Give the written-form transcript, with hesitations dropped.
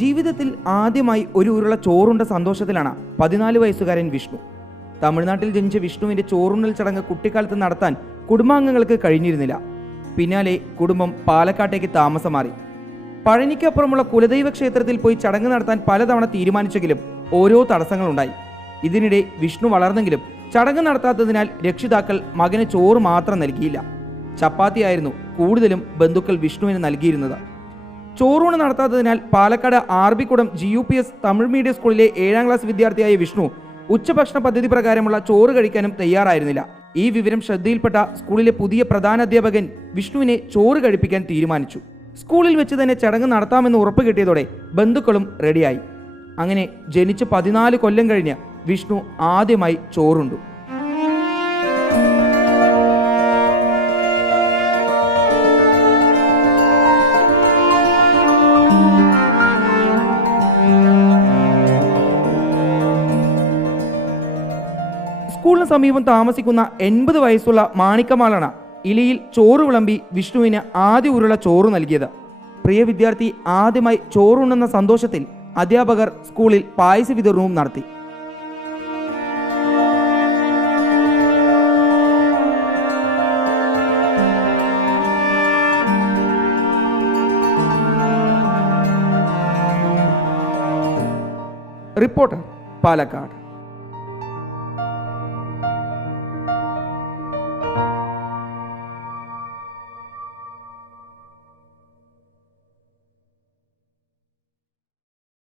ജീവിതത്തിൽ ആദ്യമായി ഒരു ഉരുള ചോറുണ്ട സന്തോഷത്തിലാണ് 14 വയസ്സുകാരൻ വിഷ്ണു. തമിഴ്നാട്ടിൽ ജനിച്ച വിഷ്ണുവിന്റെ ചോറുണ്ണൽ ചടങ്ങ് കുട്ടിക്കാലത്ത് നടത്താൻ കുടുംബാംഗങ്ങൾക്ക് കഴിഞ്ഞിരുന്നില്ല. പിന്നാലെ കുടുംബം പാലക്കാട്ടേക്ക് താമസം മാറി. പഴനിക്കപ്പുറമുള്ള കുലദൈവ ക്ഷേത്രത്തിൽ പോയി ചടങ്ങ് നടത്താൻ പലതവണ തീരുമാനിച്ചെങ്കിലും ഓരോ തടസ്സങ്ങളുണ്ടായി. ഇതിനിടെ വിഷ്ണു വളർന്നെങ്കിലും ചടങ്ങ് നടത്താത്തതിനാൽ രക്ഷിതാക്കൾ മകന് ചോറ് മാത്രം നൽകിയില്ല. ചപ്പാത്തിയായിരുന്നു കൂടുതലും ബന്ധുക്കൾ വിഷ്ണുവിന് നൽകിയിരുന്നത്. ചോറൂണ് നടത്താത്തതിനാൽ പാലക്കാട് ആർബിക്കുടം GUPS തമിഴ് മീഡിയം സ്കൂളിലെ 7ാം ക്ലാസ് വിദ്യാർത്ഥിയായ വിഷ്ണു ഉച്ചഭക്ഷണ പദ്ധതി പ്രകാരമുള്ള ചോറ് കഴിക്കാനും തയ്യാറായിരുന്നില്ല. ഈ വിവരം ശ്രദ്ധയിൽപ്പെട്ട സ്കൂളിലെ പുതിയ പ്രധാനാധ്യാപകൻ വിഷ്ണുവിനെ ചോറ് കഴിപ്പിക്കാൻ തീരുമാനിച്ചു. സ്കൂളിൽ വെച്ച് തന്നെ ചടങ്ങ് നടത്താമെന്ന് ഉറപ്പ് കിട്ടിയതോടെ ബന്ധുക്കളും റെഡിയായി. അങ്ങനെ ജനിച്ച് 14 കൊല്ലം കഴിഞ്ഞ് വിഷ്ണു ആദ്യമായി ചോറുണ്ടു. സ്കൂളിന് സമീപം താമസിക്കുന്ന 80 വയസ്സുള്ള മാണിക്കമാളാണ് ഇലയിൽ ചോറ് വിളമ്പി വിഷ്ണുവിന് ആദ്യ ഉരുള ചോറ് നൽകിയത്. പ്രിയ വിദ്യാർത്ഥി ആദ്യമായി ചോറുണ്ടെന്ന സന്തോഷത്തിൽ അധ്യാപകർ സ്കൂളിൽ പായസ വിതരണവും നടത്തി. റിപ്പോർട്ടർ, പാലക്കാട്.